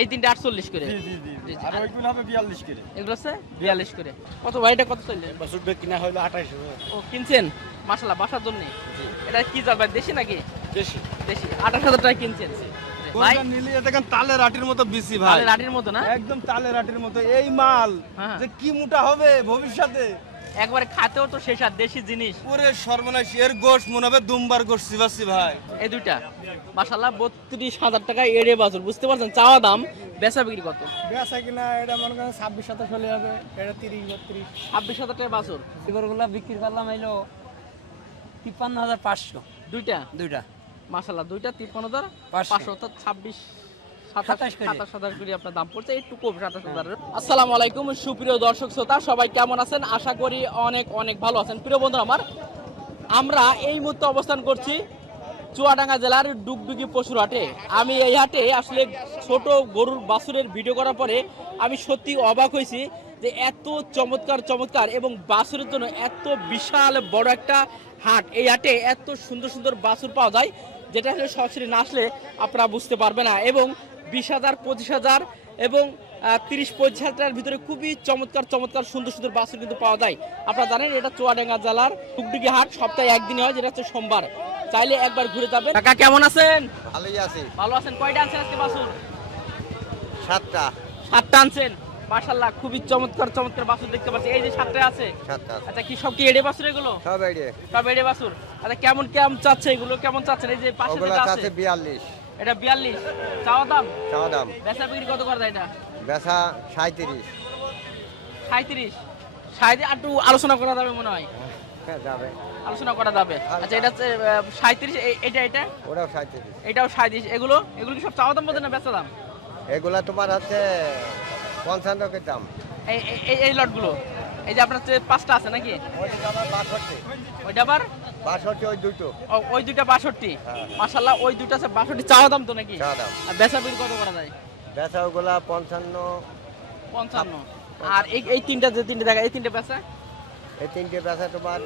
এই তিনটে আটচল্লিশ করে। আর ওইগুলো হবে বিয়াল্লিশ করে। এগুলো আছে? বিয়াল্লিশ করে। কত ভাই এটা কত কিনা হলো ও কিনছেন? বাসার জন্য? এটা কি জাত ভাই দেশি নাকি? বেশি দেশি। আঠাশ হাজার টাকা কিনছেন। ভাই? তালের আটির মতো বেশি ভাই। মতো না? একদম তালের আটির মতো। এই মাল হ্যাঁ। যে কি মোটা হবে ভবিষ্যতে। একবারে খাতেও তো শেষ আর দেশি জিনিস। পুরে সর্বনাশ এর গোশ মনে হবে দুমবার গোশ শিবাসি ভাই। এই দুইটা। মাসাল্লাহ বত্রিশ হাজার টাকা এড়ে বাজুর বুঝতে পারছেন? চাওয়া দাম বেচা বিক্রি কত? বেচা কিনা এটা মনে করেন ছাব্বিশ সাতাশ হলে হবে এটা তিরিশ বত্রিশ। ছাব্বিশ হাজার টাকা বাছুর? এবারগুলো বিক্রি করলাম এলো তিপ্পান্ন হাজার পাঁচশো। দুইটা? দুইটা। মাসাল্লাহ দুইটা তিপ্পান্ন হাজার পাঁচশো। পাঁচশো অর্থাৎ ছাব্বিশ আপনার দাম পড়ছে একটু কম সাতাশ হাজার আসসালামু আলাইকুম সুপ্রিয় দর্শক শ্রোতা সবাই কেমন আছেন? আশা করি অনেক অনেক ভালো আছেন। প্রিয় বন্ধু আমার আমরা এই মুহূর্তে অবস্থান করছি চুয়াডাঙ্গা জেলার ডুগডুগি পশুর হাটে। আমি এই হাটে আসলে ছোট গরুর বাছুরের ভিডিও করার পরে আমি সত্যি অবাক হয়েছি যে এত চমৎকার চমৎকার এবং বাছুরের জন্য এত বিশাল বড় একটা হাট। এই হাটে এত সুন্দর সুন্দর বাছুর পাওয়া যায় যেটা আসলে সরাসরি না আসলে আপনারা বুঝতে পারবে না। এবং বিশ হাজার পঁচিশ হাজার এবং তিরিশ পঁচিশ হাজারের ভিতরে খুবই চমৎকার চমৎকার সুন্দর সুন্দর বাছুর কিন্তু পাওয়া যায়। আপনারা জানেন এটা চুয়াডাঙ্গা জেলার টুকটুকি হাট সপ্তাহে একদিনই হয় যেটা হচ্ছে সোমবার। চাইলে একবার ঘুরে যাবেন। কাকা কেমন আছেন? ভালোই আছি। ভালো আছেন। কয়টা আনছেন আজকে বাছুর সাতটা। সাতটা আনছেন? মাশাল্লাহ খুবই চমৎকার চমৎকার বাছুর দেখতে পাচ্ছি। এই যে সাতটা আছে। আচ্ছা কি সব কি এড়ে বাছুর এগুলো? সব এড়ে। সব এড়ে বাছুর আচ্ছা কেমন কেমন চাচ্ছে এগুলো? কেমন চাচ্ছেন? এই যে পাশে যেটা আছে? এটা বিয়াল্লিশ। চাওয়া দাম? চাওয়া দাম। বেচা বিক্রি কত করে এটা? বেচা সাঁত্রিশ সাঁত্রিশ সাঁত্রিশ একটু আলোচনা করা যাবে মনে হয়। হ্যাঁ যাবে। আলোচনা করা যাবে। আচ্ছা। এটা হচ্ছে সাঁত্রিশ এটা এটা? ওরাও সাঁত্রিশ এটাও সাঁত্রিশ এগুলো এগুলো কি সব চাওয়া দাম বলতে না বেচা দাম? এগুলা তোমার হচ্ছে পঞ্চান্ন দাম। এই এই- লটগুলো। এই যে আপনার পাঁচটা আছে নাকি? ওইটা আবার? বাষট্টি ওই দুটো। ওই বাষট্টি? হ্যাঁ। মাসাল্লাহ ওই দুইটা আছে বাষট্টি চাওয়া দাম তো নাকি? চাওয়া দাম। আর বেচা বিক্রি কত করা যায়? বেচা ওগুলা পঞ্চান্ন। পঞ্চান্ন। আর এই এই তিনটা যে তিনটে দেখা এই তিনটে বেচা? এই তিনটে বেচা তোমার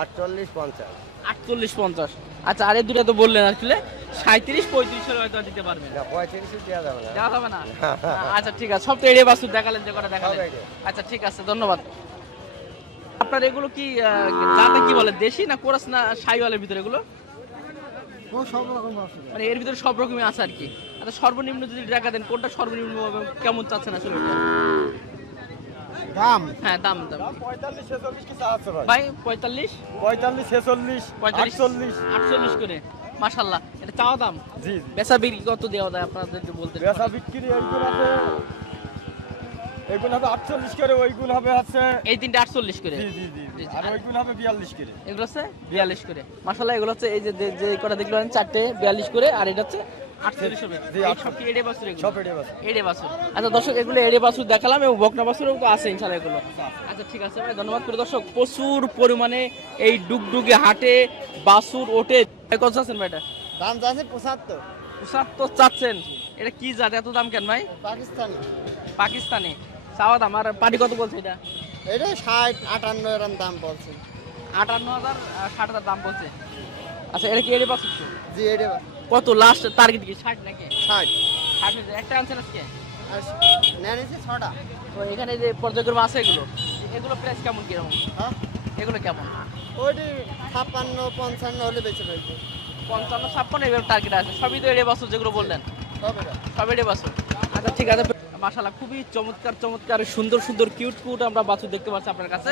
আটচল্লিশ পঞ্চাশ। আটচল্লিশ পঞ্চাশ। আচ্ছা আর এই দুটা তো বললেন আসলে। সাঁত্রিশ পঁয়ত্রিশ হয়তো দিতে পারবেন। না পঁয়ত্রিশ দেওয়া যাবে না। দেওয়া যাবে না? আচ্ছা ঠিক আছে। সব তো এড়িয়ে বাসু দেখালেন যে কটা দেখালেন। আচ্ছা ঠিক আছে ধন্যবাদ। আপনার এগুলো কি জাতে কি বলে দেশি না কোরাস না সাইওয়ালের ভিতরে এগুলো? মানে এর ভিতরে সব রকমই আছে আর কি। আচ্ছা সর্বনিম্ন যদি টাকা দেন কোনটা সর্বনিম্ন হবে? কেমন চাচ্ছেন আসলে? দাম? হ্যাঁ দাম দাম। পঁয়তাল্লিশ ছেচল্লিশ কিছু আছে ভাই? ভাই পঁয়তাল্লিশ? পঁয়তাল্লিশ ছেচল্লিশ পঁয়তাল্লিশ। আটচল্লিশ। করে। মাশাল্লাহ এটা চাওয়া দাম? জি বেচা বিক্রি কত দেওয়া যায় আপনাদের বলতে বেচা বিক্রি এইগুলো হবে এগুলো হবে আটচল্লিশ করে ওইগুলো হবে হচ্ছে এই তিনটে আটচল্লিশ করে। জি জি জি জি, জি। আর ওইগুলো হবে বিয়াল্লিশ করে। এগুলো হচ্ছে বিয়াল্লিশ করে। মাসাল্লাহ এগুলো হচ্ছে এই যে যে- কটা চারটে বিয়াল্লিশ করে আর এটা হচ্ছে। আচ্ছা দর্শক এগুলো এড়ে বাছুর দেখালাম এবং বকনা আছে ইনশাল্লাহ এগুলো। আচ্ছা ঠিক আছে ভাই ধন্যবাদ করে দর্শক। প্রচুর পরিমাণে এই ডুগডুগে হাটে বাছুর ওঠে। কত চাচ্ছেন ভাই এটা? দাম যাচ্ছে পঁচাত্তর। পঁচাত্তর চাচ্ছেন। এটা কি জাত? এত দাম কেন ভাই? পাকিস্তানি। পাকিস্তানি। চাওয়া দাম আর পাটি কত বলছে এটা? এটা ষাট আটান্ন এরম দাম বলছে। আটান্ন হাজার ষাট হাজার দাম বলছে। আচ্ছা এটা কি এড়ে তো? জি এটা কত লাস্ট টার্গেট কি ষাট নাকি? ষাট। ষাট একটা আনছেন আজকে আর নেন এসে ছটা। তো এখানে যে পর্যায়ক্রম আছে এগুলো এগুলো প্রাইস কেমন কীরকম? হ্যাঁ? এগুলো কেমন? ওইটি ছাপ্পান্ন পঞ্চান্ন হলে বেশি ফেলছে পঞ্চান্ন ছাপ্পান্ন এগুলো টার্গেট আছে। সবই তো এড়ে বছর যেগুলো বললেন। সব এড়ে বছর আচ্ছা ঠিক আছে মাশাল্লাহ খুবই চমৎকার চমৎকার সুন্দর সুন্দর কিউট কিউট আমরা বাছুর দেখতে পাচ্ছি আপনার কাছে।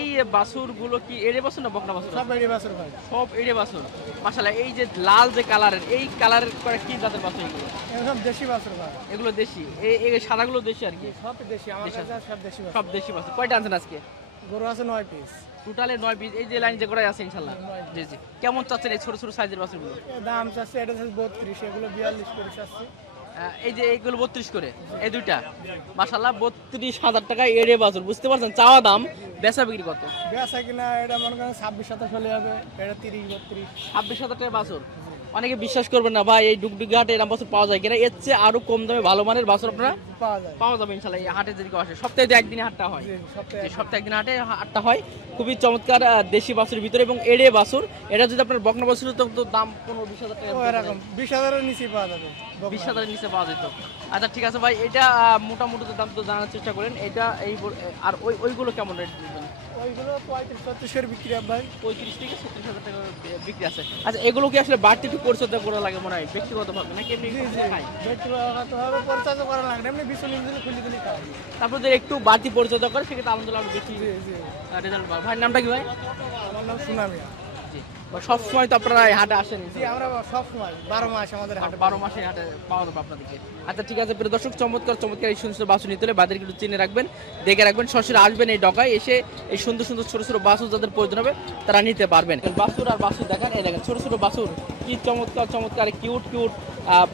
এই বাছুরগুলো কি এড়ে বাছুর না বকনা বাছুর? সব এড়ি বাসের ভাই। সব এড়ে বাছুর। মাশাল্লাহ এই যে লাল যে কালারের এই কালারের করে কি জাতের বাছুর এগুলো? সব দেশি বাসের ভাই। এগুলো দেশি। এই এই সাদাগুলো দেশি আর কি? সব দেশি আমার দেশি কাছে সব দেশি বাসের সব দেশি বাছুর। কয়টা আনছেন আজকে? গরু আছে নয় পিস টোটালে নয় পিস এই যে লাইন যে করে আছে ইনশাল্লাহ জি জি। কেমন চাচ্ছেন এই ছোট ছোট সাইজের বাছুরগুলো? দাম চাচ্ছে এটা চাচ্ছে বত্রিশ এগুলো বিয়াল্লিশ করে চাচ্ছে। এই যে এইগুলো বত্রিশ করে এই দুইটা। মাসাল্লাহ বত্রিশ হাজার টাকা এড়ে বাছুর বুঝতে পারছেন? চাওয়া দাম বেচা বিক্রি কত? বেচা কিনা এটা মনে করেন ছাব্বিশ সাতাশ হলে হবে এটা তিরিশ বত্রিশ। ছাব্বিশ হাজার টাকা বাছুর। অনেকে বিশ্বাস করবেন না ভাই এই ডুগডুগি হাটে এরকম বাছুর পাওয়া যায় কিনা? এর চেয়ে আরও কম দামে ভালো মানের বাছুর আপনারা পাওয়া যায়। পাওয়া যাবে ইনশাল্লাহ এই হাটে যদি আসে। সপ্তাহে একদিনে হাটটা হয়। সপ্তাহে একদিন হাটে হাটটা হয়। খুবই চমৎকার দেশি বাছুরের ভিতরে এবং এড়ে বাছুর। এটা যদি আপনার বকনা বাছুর তো দাম পনেরো বিশ হাজার টাকা এরকম। বিশ হাজারের নিচে পাওয়া যাবে বিশ হাজারের নিচে পাওয়া যেত। আচ্ছা ঠিক আছে ভাই এটা মোটামুটি তো দাম তো জানার চেষ্টা করেন। এটা এই আর ওই ওইগুলো কেমন রেট দিবেন? ওইগুলো পঁয়ত্রিশ ছত্রিশ বিক্রি ভাই। পঁয়ত্রিশ থেকে ছত্রিশ হাজার টাকা বিক্রি আছে। আচ্ছা এগুলো কি আসলে বাড়তি একটু পরিচর্যা করা লাগে মনে হয় ব্যক্তিগত ভাবে নাকি এমনি খাই হবে পরিচর্যা করা লাগে এমনি বিছুন ইঞ্জিন খুলি খুলি খাওয়া তারপর যদি একটু বাড়তি পরিচর্যা করে সেক্ষেত্রে আলহামদুলিল্লাহ আরও বেশি রেজাল্ট ভাই নামটা কি ভাই? আমার নাম সুনামিয়া। জি সব সময় তো আপনারা হাটে আসেন জি আমরা সব সময় বারো মাস আমাদের হাটে বারো মাসে হাটে পাওয়া যাবে আপনাদেরকে। আচ্ছা ঠিক আছে প্রিয় দর্শক চমৎকার চমৎকার এই সুন্দর সুন্দর বাসু নিতে হলে বাজারকে একটু চিনে রাখবেন দেখে রাখবেন সরাসরি আসবেন এই ডকায় এসে এই সুন্দর সুন্দর ছোট ছোট বাসুর যাদের প্রয়োজন হবে তারা নিতে পারবেন। বাসুর আর বাসুর দেখান এই দেখেন ছোট ছোট বাসুর কি চমৎকার চমৎকার কিউট কিউট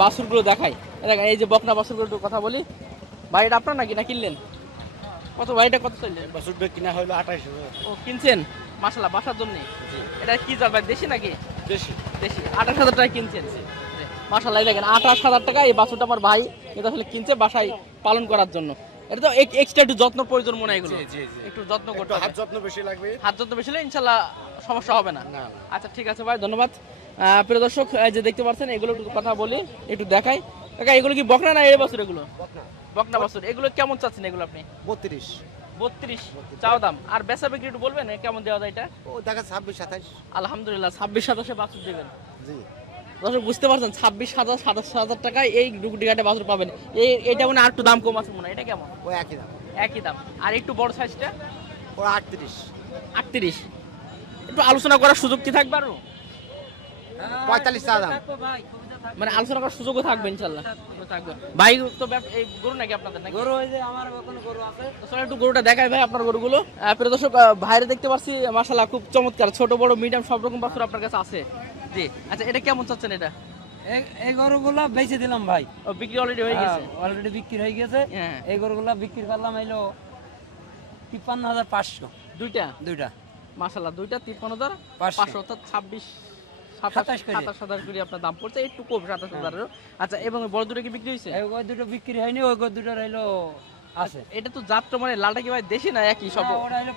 বাসুরগুলো দেখায় এই দেখেন এই যে বকনা বাসুরগুলো একটু কথা বলি। ভাই এটা আপনার নাকি না কিনলেন? কত ভাই এটা কত চললেন বাছুরটা কিনা হলো আঠাশ ও কিনছেন? বাসার জন্য। এটা কি দেশি নাকি? বেশি দেশি। আঠাশ হাজার টাকা কিনছেন। মাসাল্লাহ দেখেন আঠাশ হাজার টাকা এই বাছুরটা আমার ভাই এটা আসলে কিনছে বাসায় পালন করার জন্য। এটা তো এক্সট্রা একটু যত্ন প্রয়োজন মনে হয় এগুলো। একটু যত্ন করতে হাত যত্ন বেশি লাগবে। হাত যত্ন বেশি হলে ইনশাল্লাহ সমস্যা হবে না। আচ্ছা ঠিক আছে ভাই ধন্যবাদ। প্রিয় দর্শক যে দেখতে পাচ্ছেন এগুলো একটু কথা বলি একটু দেখাই। কাকা এগুলো কি বকনা না এই বছর এগুলো? বকনা বছর। এগুলো কেমন চাচ্ছেন এগুলো আপনি? বত্রিশ। বত্রিশ চাও দাম। আর বেচা বিক্রি একটু বলবেন কেমন দেওয়া যায় এটা? ও দেখা ছাব্বিশ সাতাশ আলহামদুলিল্লাহ ছাব্বিশ সাতাশে বাছুর দেবেন। জি। দর্শক বুঝতে পারছেন ছাব্বিশ হাজার সাতাশ হাজার টাকায় এই ডুগডুগি ঘাটে বাছুর পাবেন। এই এটা মানে আর একটু দাম কম আছে মনে হয়। এটা কেমন? ও একই দাম। একই দাম। আর একটু বড় সাইজটা? ও আটত্রিশ। আটত্রিশ। একটু আলোচনা করার সুযোগ কি থাকবে আরও? পঁয়তাল্লিশ চা দাম। মানে আলোচনা করার সুযোগও থাকবে ইনশাল্লাহ থাকবে। ভাই তো এই গরু নাকি আপনাদের নাকি? গরু ওই যে আমার মতন গরু আছে। চলো একটু গরুটা দেখাই ভাই আপনার গরুগুলো। প্রিয় দর্শক ভাইরে দেখতে পাচ্ছি মাশাল্লাহ খুব চমৎকার। ছোট বড় মিডিয়াম সব রকম বাছুর আপনার কাছে আছে। জি আচ্ছা এটা কেমন চাচ্ছেন এটা? এই- গরুগুলা বেচে দিলাম ভাই। ও বিক্রি অলরেডি হয়ে গেছে? অলরেডি বিক্রি হয়ে গেছে। হ্যাঁ। এই গরুগুলা বিক্রি করলাম এলো তিপ্পান্ন হাজার পাঁচশো। দুইটা? দুইটা। মাশাল্লাহ দুইটা তিপ্পান্ন হাজার। পাঁচশো অর্থাৎ ছাব্বিশ সাতাশ সাতাশ হাজার করে আপনার দাম পড়ছে একটু কম সাতাশ হাজারেরও। আচ্ছা এবং বড় দুটো কি বিক্রি হয়েছে? ওই দুটো বিক্রি হয়নি ওই দুটো রইল আছে। এটা তো যাত্রা মানে লালটা কি ভাই দেশি না একই সব? ওটা হলো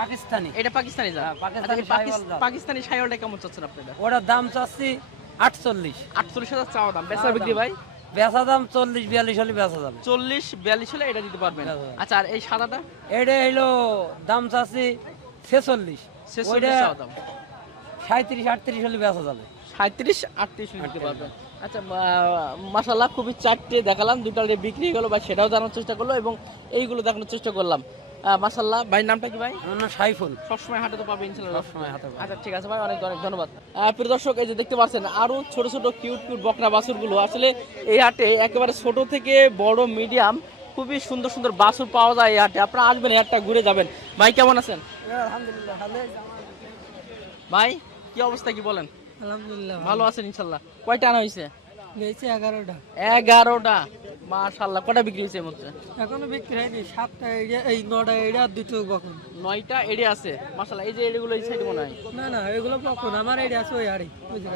পাকিস্তানি। এটা পাকিস্তানি জাত? হ্যাঁ, পাকিস্তানি আচ্ছা। পাকিস্তানি কেমন চাচ্ছেন আপনারা? ওটার দাম চাচ্ছি আটচল্লিশ। আটচল্লিশ হাজার চাওয়া দাম। বেচা বিক্রি ভাই? বেচা দাম চল্লিশ বিয়াল্লিশ হলে বেচা যাবে। চল্লিশ বিয়াল্লিশ হলে এটা দিতে পারবেন। আচ্ছা আর এই সাদাটা? এটা হলো দাম চাচ্ছি ছেচল্লিশ। ছেচল্লিশ চাওয়া দাম। সাঁত্রিশ আটত্রিশ হলে বেচা যাবে। সাঁত্রিশ আটত্রিশ দিতে পারবেন আচ্ছা মাসাল্লাহ খুবই চারটে দেখালাম দুটো বিক্রি হয়ে গেলো বা সেটাও জানার চেষ্টা করল এবং এইগুলো দেখানোর চেষ্টা করলাম। মাসাল্লাহ ভাই নামটা কি ভাই? আমার নাম সাইফুল। সবসময় হাটে তো পাবে ইনশাল্লাহ সবসময় হাটে পাবে। আচ্ছা ঠিক আছে ভাই অনেক অনেক ধন্যবাদ প্রিয় দর্শক এই যে দেখতে পাচ্ছেন আরও ছোট ছোট কিউট কিউট বকনা বাছুরগুলো। আসলে এই হাটে একেবারে ছোট থেকে বড় মিডিয়াম খুবই সুন্দর সুন্দর বাছুর পাওয়া যায় এই হাটে। আপনারা আসবেন এই হাটটা ঘুরে যাবেন। ভাই কেমন আছেন? আলহামদুলিল্লাহ ভাই? কি অবস্থা কি বলেন? আলহামদুলিল্লাহ ভালো আছেন ইনশাল্লাহ। কয়টা আনা হয়েছে গেছে এগারোটা। এগারোটা? মাশাল্লাহ কটা বিক্রি হয়েছে মধ্যে? এখনও বিক্রি হয়নি সাতটা এরিয়া এই নটা এরিয়া দুটো বকন। নয়টা এড়ে আছে? মাশাল্লাহ এই যে এড়েগুলো এই সাইডে মনে হয়। না না এগুলো বকন আমার এরিয়া আছে ওই আড়ি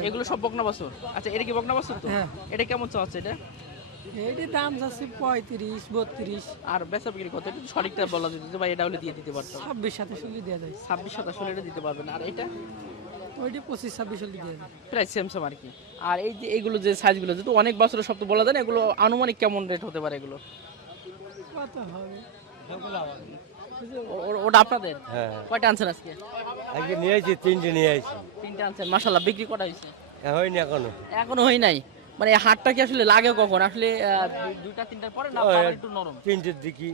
এগুলো সব বকনা বাছুর? আচ্ছা এটা কি বকনা বাছুর তো? হ্যাঁ। এটা কেমন চাচ্ছে এটা? এইটির দাম আছে পঁয়ত্রিশ বত্রিশ। আর বেচা বিক্রি কত? তো সঠিকটা বলা যেত যে ভাই এটা হলে দিয়ে দিতে পারতো। ছাব্বিশ সাতাশ হলে দেওয়া যায়। ছাব্বিশ সাতাশ হলে এটা দিতে পারবেন আর এটা? ওইটি পঁচিশ ছাব্বিশ হলে প্রায় সেম সেম আর কি। আর এই যে এইগুলো যে সাইজগুলো যেহেতু অনেক বছরের সব তো বলা যায় না এগুলো আনুমানিক কেমন রেট হতে পারে এগুলো? কত হবে? ওটা আপনাদের? হ্যাঁ কয়টা আনছেন আজকে? আজকে নিয়ে তিনটে নিয়ে তিনটা আনছেন। মাসাল্লাহ বিক্রি কটা হয়েছে? হয়নি এখনও। এখনও হয় নাই? মানে হাটটা কি আসলে লাগে কখন? আসলে দুইটা তিনটার পরে না একটু নরম? তিনটের দিকে।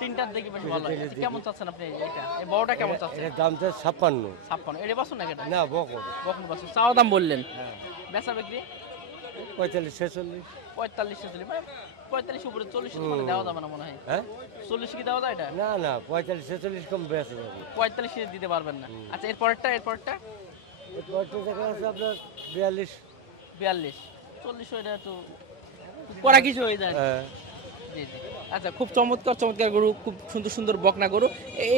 তিনটার দিকে বেশি ভালো আচ্ছা, কেমন চাচ্ছেন আপনি এটা এই বড়টা কেমন চাচ্ছেন? এটার দাম তো ছাপ্পান্ন। ছাপ্পান্ন। এটা বাসুন না এটা না বকো কখন বাসুন। চাওয়া দাম বললেন। হ্যাঁ। বেচা বিক্রি? পঁয়তাল্লিশ ছেচল্লিশ। পঁয়তাল্লিশ ছেচল্লিশ। মানে পঁয়তাল্লিশ উপরে চল্লিশ মানে দেওয়া যাবে না মনে হয়। হ্যাঁ? চল্লিশ কি দেওয়া যায় এটা? না না পঁয়তাল্লিশ ছেচল্লিশ কম বেঁচে যাবে। পঁয়তাল্লিশ দিতে পারবেন না। আচ্ছা এরপরটা এরপরটা এরপরটা দেখা যাচ্ছে আপনার বিয়াল্লিশ। বিয়াল্লিশ। চল্লিশ এটা একটু করা কিছু হয়ে যায়। হ্যাঁ। আচ্ছা খুব চমৎকার চমৎকার গরু খুব সুন্দর সুন্দর বকনা গরু।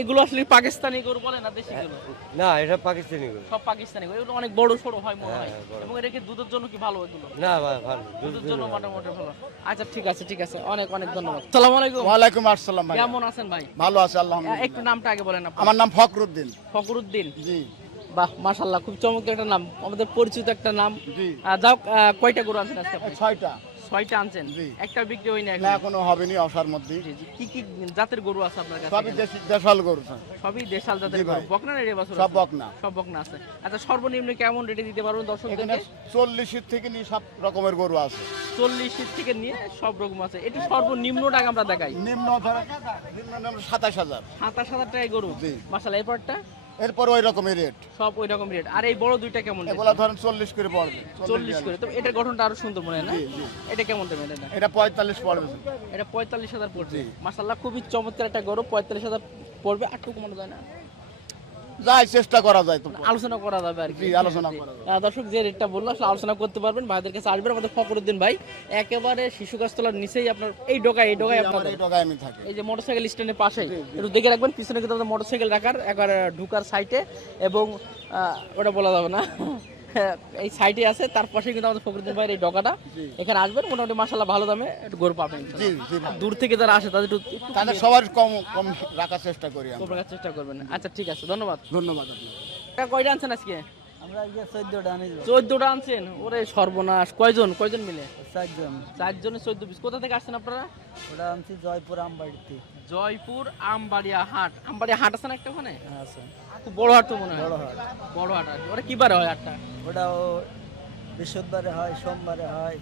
এগুলো আসলে পাকিস্তানি গরু বলে না দেশি গরু? না এটা পাকিস্তানি গরু। সব পাকিস্তানি গরু এগুলো অনেক বড় সড়ো হয় মনে হয়। হ্যাঁ, এবং এটা কি দুধের জন্য কি ভালো এগুলো? না ভাই ভালো। দুধের জন্য মোটামুটি ভালো। আচ্ছা ঠিক আছে ঠিক আছে। অনেক অনেক ধন্যবাদ। সালাম আলাইকুম। ওয়ালাইকুম আসসালাম ভাই। কেমন আছেন ভাই? ভালো আছে আলহামদুলিল্লাহ। একটু নামটা আগে বলেন আপনি। আমার নাম ফখরুদ্দিন। ফকরুদ্দিন জি। বাহ মাশাল্লাহ খুব চমৎকার একটা নাম। আমাদের পরিচিত একটা নাম। জি। যাও কয়টা গরু আনছেন আজকে ছয়টা। ছয়টা আনছেন? একটা বিক্রি হয়নি না এখন হবেনি অসার মধ্যে। কি কি জাতের গরু আছে আপনার কাছে সবই দেশাল গরু। সবই দেশাল জাতের গরু। বকনা না রে বছর সব বকনা। সব বকনা আছে। আচ্ছা সর্বনিম্ন কেমন রেটে দিতে পারবেন এখানে দর্শকদেরকে চল্লিশের থেকে নিয়ে সব রকমের গরু আছে। চল্লিশ থেকে নিয়ে সব রকম আছে। এটি সর্বনিম্ন টাকা আমরা দেখাই। নিম্ন ধরেন নিম্ন সাতাশ হাজার। সাতাশ হাজার টাকায় গরু। মাসাল এরপরটা এরপর ওই রকমই রেট সব ওই রকম রেট আর এই বড় দুইটা কেমন? এগুলা ধরেন চল্লিশ করে পড়বে। চল্লিশ করে। তো এটার গঠনটা আরও সুন্দর মনে হয় না। এটা কেমন দেবেন এটা? এটা পঁয়তাল্লিশ পড়বে। এটা পঁয়তাল্লিশ হাজার পড়বে। মাসাল্লাহ খুবই চমৎকার একটা গরু পঁয়তাল্লিশ হাজার পড়বে। আর টুকু মনে যায় না? যাই চেষ্টা করা যায় তো। আলোচনা করা যাবে আর কি। আলোচনা করা যাবে। দর্শক যে রেটটা বলল আসলে আলোচনা করতে পারবেন ভাইদের কাছে আসবেন। আমাদের ফকরুদ্দিন ভাই একেবারে শিশু গাছতলার নিচেই আপনার এই ডোকায় এই ডোকায় আপনাদের। এই ডোকায় আমি থাকি। এই যে মোটরসাইকেল স্ট্যান্ডের পাশে একটু দেখে রাখবেন পিছনে কিন্তু মোটরসাইকেল রাখার একবার ঢুকার সাইটে এবং আহ, ওটা বলা যাবে না। এই সাইডে আছে তার পাশে কিন্তু আমাদের ফকরুদ্দিন ভাইয়ের এই ডকাটা এখানে আসবেন মোটামুটি মাসাল্লাহ ভালো দামে একটু গরু পাবেন জি জি ভাই। দূর থেকে যারা আসে তাদের একটু একটু সবার কম কম রাখার চেষ্টা করি কম রাখার চেষ্টা করবেন। আচ্ছা ঠিক আছে ধন্যবাদ। ধন্যবাদ আপনাকে। এটা কয়টা আনছেন আজকে? আমরা চোদ্দটা আনছেন? ওরে সর্বনাশ। কয়জন? কয়জন মিলে? চারজন। চারজনে চোদ্দ পিস। কোথা থেকে আসছেন আপনারা? ওটা আনছি জয়পুর আমবাড়িতে। জয়পুর আমবাড়িয়া হাট। আমবাড়িয়া হাট আছে না একটা ওখানে? আছে। বড় হাট তো মনে হয়। বড় হাট। বড় হাট আছে। ওটা কি বারে হয় হাটটা? ওটা ও বৃহস্পতিবারে হয় সোমবারে হয়।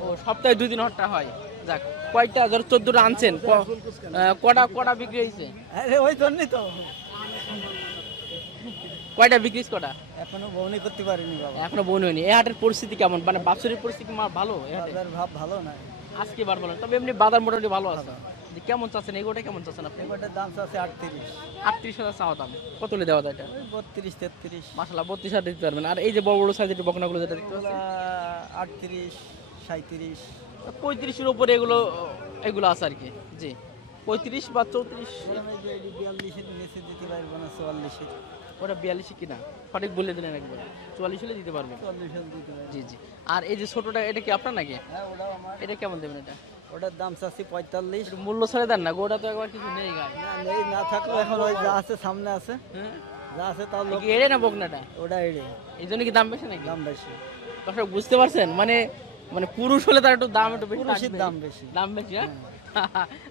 ও সপ্তাহে দুই দিন হাটটা হয়। যাক কয়টা ধর চোদ্দটা আনছেন কটা কটা বিক্রি হয়েছে? আরে ওই জন্যই তো। কয়টা বিক্রি কটা? এখনও বউনি করতে পারিনি বাবা। এখনও বোন হয়নি। এই হাটের পরিস্থিতি কেমন? মানে বাৎসরিক পরিস্থিতি মা- ভালো ভাব ভালো না আজকে বার বলেন তবে এমনি বাজার মোটামুটি ভালো আছে। কেমন চাচ্ছেন? এগোটা কেমন চাচ্ছেন আপনি? এবারটার দাম আছে আটত্রিশ। আটত্রিশ হাজার চাওয়া দাম। কত হলে দেওয়া যায় এটা? বত্রিশ তেত্রিশ। মাসাল্লাহ বত্রিশ হাজার দিতে পারবেন। আর এই যে বড় বড় সাইজের বকনাগুলো যেটা দেখতে পাচ্ছেন? আটত্রিশ সাঁত্রিশ পঁয়ত্রিশের উপরে এগুলো এগুলো আছে আর কি। জি। পঁয়ত্রিশ বা চৌত্রিশ? বিয়াল্লিশের নিচে দিতে পারব না চুয়াল্লিশের। ওটা বিয়াল্লিশে কিনা? সঠিক বলে দিলেন একবার। চুয়াল্লিশ হলে দিতে পারবেন। চুয়াল্লিশের দিতে পারব। জি জি। আর এই যে ছোটটা এটা কি আপনার নাকি? হ্যাঁ এটা কেমন দেবেন এটা? ওটার দাম চাচ্ছি পঁয়তাল্লিশ। মূল্য ছেড়ে দেন না গোটা তো একবার কিছু নেই গায়ে। না নেই না থাকলেও এখন ওই যা আছে সামনে আছে। হ্যাঁ? যা আছে তাও লোক এড়ে না বকনাটা? ওটা এড়ে। এই জন্য কি দাম বেশি নাকি? দাম বেশি। দর্শক বুঝতে পারছেন? মানে মানে পুরুষ হলে তার একটু দাম একটু বেশি পুরুষের দাম বেশি। দাম বেশি হ্যাঁ?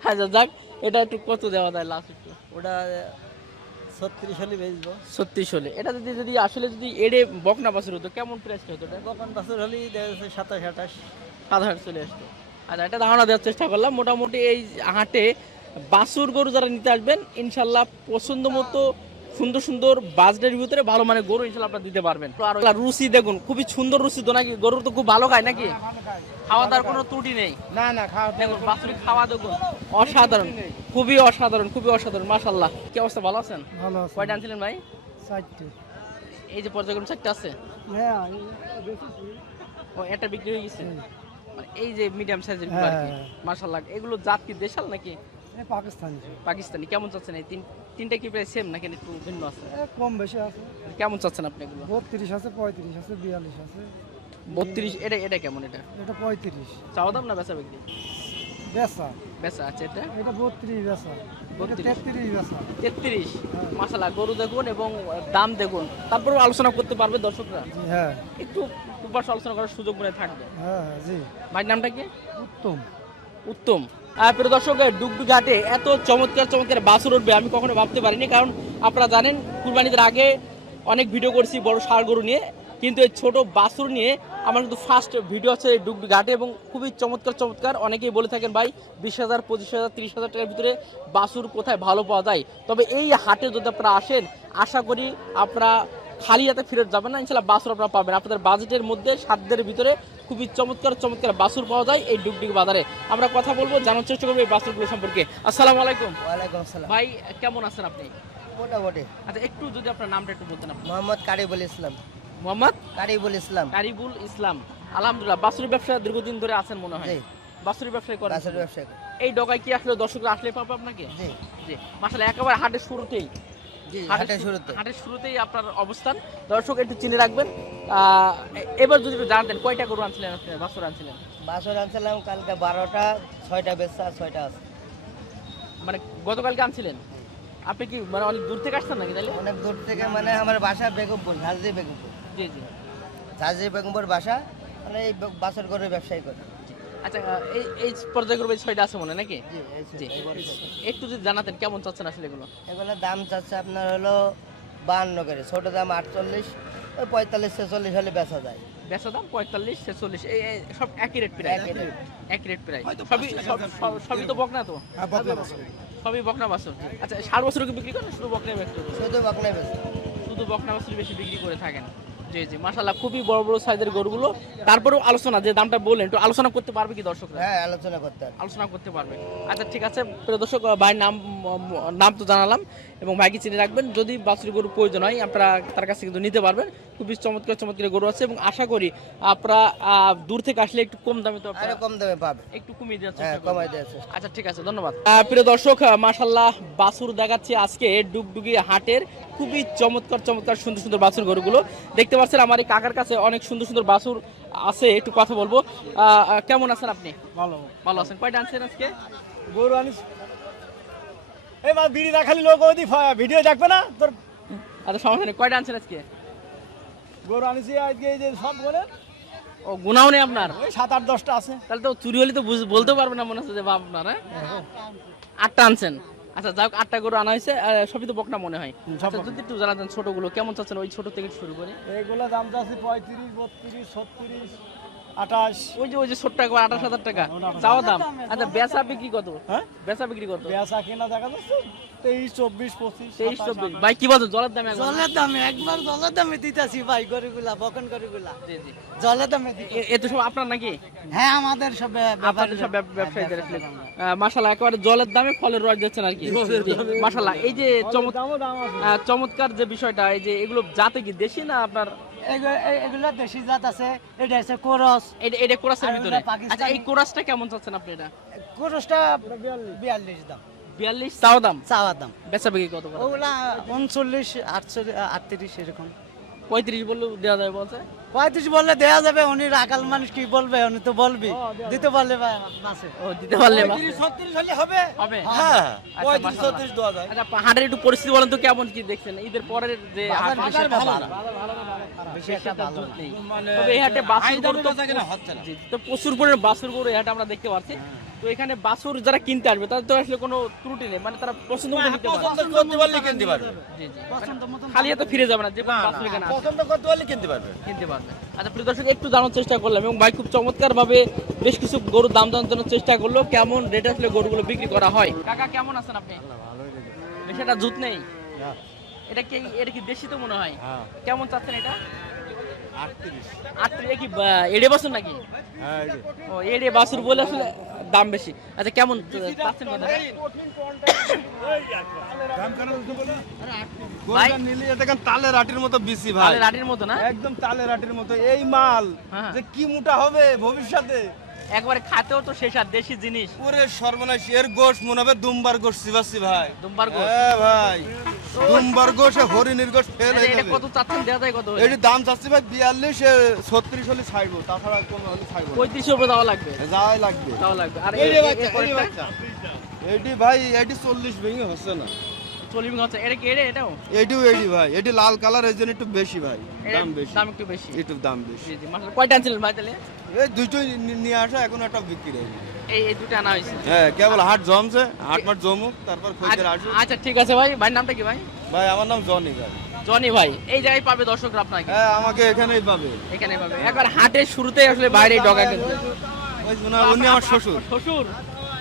আচ্ছা যাক এটা একটু কত দেওয়া যায় লাস্ট একটু। ওটা ছত্রিশ হলে বেচবো। ছত্রিশ হলে। এটা যদি যদি আসলে যদি এড়ে বকনা বাছুর হতো কেমন প্রাইস হতো? এটা কখন বছর হলেই দেখা যাচ্ছে সাতাশ আঠাশ। সাত হাজার চলে আসতো। আচ্ছা এটা ধারণা দেওয়ার চেষ্টা করলাম মোটামুটি এই হাটে বাছুর গরু যারা নিতে আসবেন ইনশাল্লাহ পছন্দ মতো সুন্দর সুন্দর বাজটের ভিতরে ভালো মানে গরু ইনশাল্লাহ আপনারা দিতে পারবেন। আর রুচি দেখুন খুবই সুন্দর রুচি তো নাকি? গরুর তো খুব ভালো খায় নাকি? খাওয়া দাওয়ার কোনো ত্রুটি নেই। না না খাওয়া দেখুন বাছুরি খাওয়া দেখুন অসাধারণ খুবই অসাধারণ খুবই অসাধারণ মাশাল্লাহ কি অবস্থা ভালো আছেন? ভালো কয়টা আনছিলেন ভাই? চারটে। এই যে পর্যায়ক্রম চারটা আছে? হ্যাঁ ও এটা বিক্রি হয়ে গেছে? মানে এই যে মিডিয়াম সাইজেরগুলো আর কি হ্যাঁ। মাশাআল্লাহ। এগুলো জাত কি দেশাল নাকি? পাকিস্তানি। পাকিস্তানি। কেমন চাচ্ছেন এই তিন তিনটা কি প্রায় সেম নাকি একটু ভিন্ন আছে? কম বেশি আছে। কেমন চাচ্ছেন আপনি এগুলো? বত্রিশ আছে পঁয়ত্রিশ আছে বিয়াল্লিশ আছে। বত্রিশ এটা এটা কেমন এটা? এটা পঁয়ত্রিশ। চাওয়া দাম না বেচা বিক্রি? বেসা বেচা আছে এটা? এটা বত্রিশ বত্রিশ। তেত্রিশ বেসা তেত্রিশ। মাসালা গরু দেখুন এবং দাম দেখুন। তারপরেও আলোচনা করতে পারবে দর্শকরা। হ্যাঁ। একটু দুপাশ আলোচনা করার সুযোগ মনে থাকবে। হ্যাঁ হ্যাঁ জি। ভাইয়ের নামটা কি? উত্তম। উত্তম। আর প্রিয় দর্শক ডুগডুগ ঘাটে এত চমৎকার চমৎকার বাছুর উঠবে আমি কখনো ভাবতে পারিনি। কারণ আপনারা জানেন কুরবানিদের আগে অনেক ভিডিও করছি বড় ষাড় গরু নিয়ে। কিন্তু এই ছোট বাছুর নিয়ে আমার কিন্তু ফার্স্ট ভিডিও আছে এই ডুগডুগ ঘাটে এবং খুবই চমৎকার চমৎকার। অনেকেই বলে থাকেন ভাই বিশ হাজার পঁচিশ হাজার তিরিশ হাজার টাকার ভিতরে বাছুর কোথায় ভালো পাওয়া যায়? তবে এই হাটে যদি আপনারা আসেন আশা করি আপনারা খালি হাতে ফেরত যাবেন না। ইনশাল্লাহ বাছুর আপনারা পাবেন। আপনাদের বাজেটের মধ্যে সাধ্যের ভিতরে খুবই চমৎকার চমৎকার বাছুর পাওয়া যায় এই ডুগডুগ বাজারে। আমরা কথা বলব জানার চেষ্টা করব এই বাছুরগুলো সম্পর্কে। আসসালামু আলাইকুম। ওয়ালাইকুম আসসালাম। ভাই কেমন আছেন আপনি? মোটামুটি। আচ্ছা একটু যদি আপনার নামটা একটু বলতেন মোহাম্মদ কারিবুল ইসলাম। মোহাম্মদ? কারিবুল ইসলাম। কারিবুল ইসলাম। আলহামদুলিল্লাহ বাছুর ব্যবসা দীর্ঘদিন ধরে আছেন মনে হয়। জি। বাছুরি ব্যবসায় করেন বাছুর ব্যবসা করি এই ডগায় কি আসলে দর্শকরা আসলে পাবে আপনাকে? জি। জি। মাসালে একেবারে হাটের শুরুতেই। হাটের হাটের শুরু- হাটের শুরুতেই আপনার অবস্থান। দর্শক একটু চিনে রাখবেন। এবার যদি একটু জানতেন কয়টা গরু আনছিলেন আপনি? আনছিলেন? আনছিলাম কালকে বারোটা ছয়টা বেচা ছয়টা আছে। মানে গতকালকে আনছিলেন? আপনি কি মানে অনেক দূর থেকে আসছেন নাকি তাহলে অনেক দূর থেকে মানে আমার বাসা বেগমপুর ঝালজি বেগমপুর। জি জি। ঝালজি বেগমপুর বাসা মানে এই বাছর করে ব্যবসায়ী করে। আচ্ছা এই এই পর্যায়ে গরু এই ছয়টা আছে মনে হয় নাকি? জি। একটু যদি জানাতেন কেমন চাচ্ছেন আসলে এগুলো? এগুলো দাম চাচ্ছে আপনার হলো বাহান্ন করে ছোট দাম আটচল্লিশ ওই পঁয়তাল্লিশ ছেচল্লিশ হলে বেচা যায়। বেচা দাম পঁয়তাল্লিশ ছেচল্লিশ এই সব একই রেট প্রায় একই রেট প্রায় সবই সব- সব- সবই তো বকনা তো? সবই বকনা। বাছুর? আচ্ছা ষাট বছর কি বিক্রি করেন? শুধু বকনা বিক্রি শুধু বাকনাই শুধু বকনা বাছুর বেশি বিক্রি করে থাকেন? জি জি মাশাল্লাহ খুবই বড় বড় সাইজের গরুগুলো। তারপরেও আলোচনা যে দামটা বললেন একটু আলোচনা করতে পারবে কি দর্শকরা? হ্যাঁ আলোচনা করতে আলোচনা করতে পারবে। আচ্ছা ঠিক আছে প্রিয় দর্শক ভাইয়ের নাম নাম তো জানালাম এবং ভাইকে চিনে রাখবেন। যদি বাছুরি গরু প্রয়োজন হয় আপনারা তার কাছে কিন্তু নিতে পারবেন। খুবই চমৎকার চমৎকার গরু আছে এবং আশা করি আপনারা আহ, দূর থেকে আসলে একটু কম দামে তো আপনারা কম দামে পাবে। একটু কমিয়ে দেওয়ার হ্যাঁ চেষ্টা করবেন। কমাই দিয়েছে আচ্ছা ঠিক আছে ধন্যবাদ। প্রিয় দর্শক মাশাল্লাহ বাছুর দেখাচ্ছে আজকে ডুগডুগি হাটের খুবই চমৎকার চমৎকার সুন্দর সুন্দর বাছুর গরুগুলো। দেখতে পাচ্ছেন আমার এই কাকার কাছে অনেক সুন্দর সুন্দর বাছুর আছে একটু কথা বলব। কেমন আছেন আপনি? ভালো। ভালো আছেন। কয়টা আনছেন আজকে? গরু আনিস। এই মা বিড়ি রাখালি লোক ওই ভিডিও দেখবে না তোর? আচ্ছা সমস্যা নেই। কয়টা আনছেন আজকে? গরু আনিসি আজকে এই যে সব করে ও গুনাও নেই আপনার? ওই সাত আট দশটা আছে। তাহলে তো চুরি হলে তো বলতে পারবেন না মনে হচ্ছে যে বা আপনার হ্যাঁ? আটটা আনছেন। আচ্ছা যাক আটটা গরু আনা হয়েছে সবই তো বকনা মনে হয়। আচ্ছা, যদি একটু জানাতেন ছোটগুলো কেমন চাচ্ছেন ওই ছোট থেকে শুরু করে? এগুলো দাম চাচ্ছি পঁয়ত্রিশ বত্রিশ ছত্রিশ আঠাশ। ওই যে ওই যে ছোট্ট একবার আঠাশ হাজার টাকা। চাওয়া দাম? আচ্ছা বেচা বিক্রি কত? হ্যাঁ? বেচা বিক্রি কত? বেচা কেনা দেখা যাচ্ছে তেইশ চব্বিশ পঁচিশ তেইশ চব্বিশ। ভাই কি বলছো জলের দামে? জলের দামে একবার জলের দামে দিতেছি ভাই গরুগুলা বকন গরুগুলা। জি জি। জলের দামে এ- এ তো সব আপনার নাকি? হ্যাঁ আমাদের সব আপনাদের সব ব্যব- ব্যবসায়ীদের মাসাল্লাহ একেবারে জলের দামে ফলের রস দিচ্ছেন আর কি। মাসাল্লাহ এই যে চমৎকার যে বিষয়টা এই যে এগুলো জাতে কি দেশি না আপনার? এগুলো দেশি জাত আছে এটা আছে কোরস। এটা এটা কোরাসের ভিতরে? আচ্ছা এই কোরাসটা কেমন চাচ্ছেন আপনি এটা? কোরসটা বিয়াল্লিশ। দাম। বিয়াল্লিশ চাও দাম? চাওয়া দাম। বেচা বিক্রি কত ওগুলা উনচল্লিশ আটচল্লিশ আটত্রিশ এরকম। পঁয়ত্রিশ বললেও দেওয়া যায় বলছে? পঁয়ত্রিশ বললে দেয়া যাবে উনি রাখাল মানুষ কি বলবে উনি তো বলবি। দিতে পারলে ও দিতে পারলে ছত্রিশ হলে হবে? হবে? হ্যাঁ। আচ্ছা, পঁয়ত্রিশ ছত্রিশ দেওয়া যায়। আচ্ছা হাটের একটু পরিস্থিতি বলেন তো কেমন কি দেখছেন? ঈদের পরের যে বাজার ভালো। মানে এই হাটে গরু তো প্রচুর পরিমাণে বাছুর গরু এই হাটে আমরা দেখতে পাচ্ছি। তো এখানে বাছুর যারা কিনতে আসবে তাদের তো আসলে কোনো ত্রুটি নেই। মানে তারা পছন্দ মতো নিতে পারবে। পছন্দ করতে পারলে কিনতে পারবে। জি জি। খালি হাতে ফিরে যাবে না যে বাছুর এখানে পছন্দ করতে পারলে কিনতে পারবে। কিনতে পারবে। আচ্ছা প্রিয় দর্শক একটু জানার চেষ্টা করলাম এবং ভাই খুব চমৎকার ভাবে বেশ কিছু গরুর দাম জানার চেষ্টা করল। কেমন রেট আসলে গরুগুলো বিক্রি করা হয়? কাকা কেমন আছেন আপনি? বেশি একটা জুত নেই? এটা কি এটা কি দেশি তো মনে হয়। কেমন চাচ্ছেন এটা? আটত্রিশ। কি এড়ে বাছুর নাকি? ও এড়ে বাছুর বলে আসলে দাম বেশি। আচ্ছা কেমন চাচ্ছেন ভাই? নিলে এটা কেন তালের আটির মতো বিসি ভাই? তাহলে রাটির মতো না? একদম তালের আটির মতো। এই মাল হ্যাঁ। যে কি মোটা হবে ভবিষ্যতে? একবারে খাতেও তো শেষ আর দেশি জিনিস। পুরে সর্বনাশ এর গোশ মনে হবে দুমবার গোশ শিবাসি ভাই। দুম্বার গোশ। হ্যাঁ ভাই। দুমবার গোশ হরিণের গোশ ফেল আচ্ছা, হয়ে যাবে। কত চাচ্ছেন? দেওয়া যায় কত? এটি দাম চাচ্ছি ভাই বিয়াল্লিশ ছত্রিশ হলে ছাড়বো তাছাড়া কোনো হলে ছাড়বো না। উপরে দেওয়া লাগবে? যাই লাগবে। দেওয়া লাগবে। আর। এটি ভাই এটি চল্লিশ ভেঙে হচ্ছে না। লাল কালারের জন্য একটু বেশি ভাই। দাম বেশি। দাম একটু বেশি। একটু দাম বেশি। জি জি মাসে কয়টা আনছিলেন ভাই তাহলে? এই দুটোই নি- নিয়ে আসা এখন একটা বিক্রি হয়নি এই এই দুটো আনা হয়েছে। হ্যাঁ কেবল হাট জমছে হাট জমুক তারপর আচ্ছা- আসুক। আচ্ছা ঠিক আছে ভাই। ভাইয়ের নামটা কি ভাই? ভাই আমার নাম জনি ভাই। জনি ভাই এই জায়গায় পাবে দর্শকরা আপনাকে? হ্যাঁ আমাকে এখানেই পাবে। এখানে পাবে। একবার হাটের শুরুতেই আসলে বাইরে ডগা কিন্তু ওই যে উনি আমার শ্বশুর। শ্বশুর?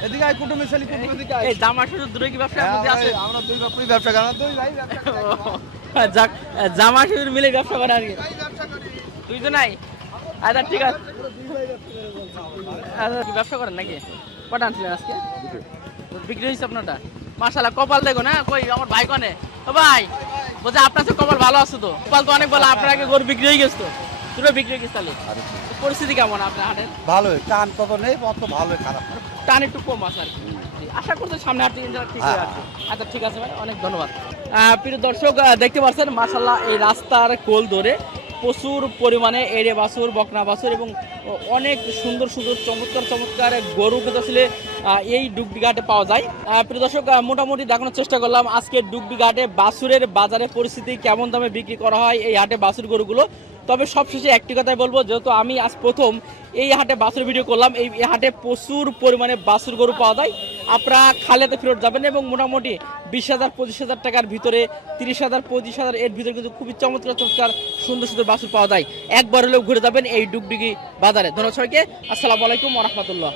এদিকে আয় কুটুম মিশালি কুটুম এদিকে আয়। এই জামা শ্বশুর কি ব্যবসা হ্যাঁ, আছে আমরা দুই বাপুই ব্যবসা করি দুই ভাই ব্যবসা যাক জামা শ্বশুর মিলে ব্যবসা করে আর কি। তুই তো নাই আচ্ছা ঠিক আছে। ব্যবসা করেন নাকি? কটা আনছিলেন আজকে? বিক্রি হয়েছে আপনারটা? মাশাল্লাহ কপাল দেখো না কই আমার ভাই কনে? ও ভাই বলছে আপনার কপাল ভালো আছে তো। কপাল তো অনেক ভালো আপনার আগে গরু বিক্রি হয়ে গেছে তো। দুটো বিক্রি হয়ে গেছে তাহলে। পরিস্থিতি কেমন আপনার হাটের? ভালোই টান কত নেই অত ভালোই খারাপ টান একটু কম আছে আর কি। আশা করছি সামনে হাট থেকে ঠিক হয়ে আসবে আচ্ছা ঠিক আছে ভাই অনেক ধন্যবাদ। আহ, প্রিয় দর্শক দেখতে পাচ্ছেন মাসাল্লাহ এই রাস্তার কোল ধরে প্রচুর পরিমাণে এড়ে বাছুর বকনা বাছুর এবং অনেক সুন্দর সুন্দর, চমৎকার চমৎকার গরু কিন্তু আসলে এই ডুগডি ঘাটে পাওয়া যায়। প্রিয় দর্শক মোটামুটি দেখানোর চেষ্টা করলাম আজকে ডুগডি ঘাটে বাসুরের বাজারে পরিস্থিতি কেমন দামে বিক্রি করা হয়, এই হাটে বাসুর গরুগুলো। তবে সবশেষে একটি কথাই বলব, যেহেতু আমি আজ প্রথম এই হাটে বাসুর ভিডিও করলাম, এই হাটে প্রচুর পরিমাণে বাসুর গরু পাওয়া যায়। আপনারা খালেতে ফেরত যাবেন এবং মোটামুটি বিশ হাজার, পঁচিশ হাজার টাকার ভিতরে তিরিশ হাজার পঁচিশ হাজার এর ভিতরে কিন্তু খুবই চমৎকার চমৎকার, সুন্দর সুন্দর বাসুর পাওয়া যায়। একবার হলেও ঘুরে যাবেন এই ডুগডুগি বাজারে। ধন্যবাদ সবাইকে। আসসালামু আলাইকুম রহমতুল্লাহ।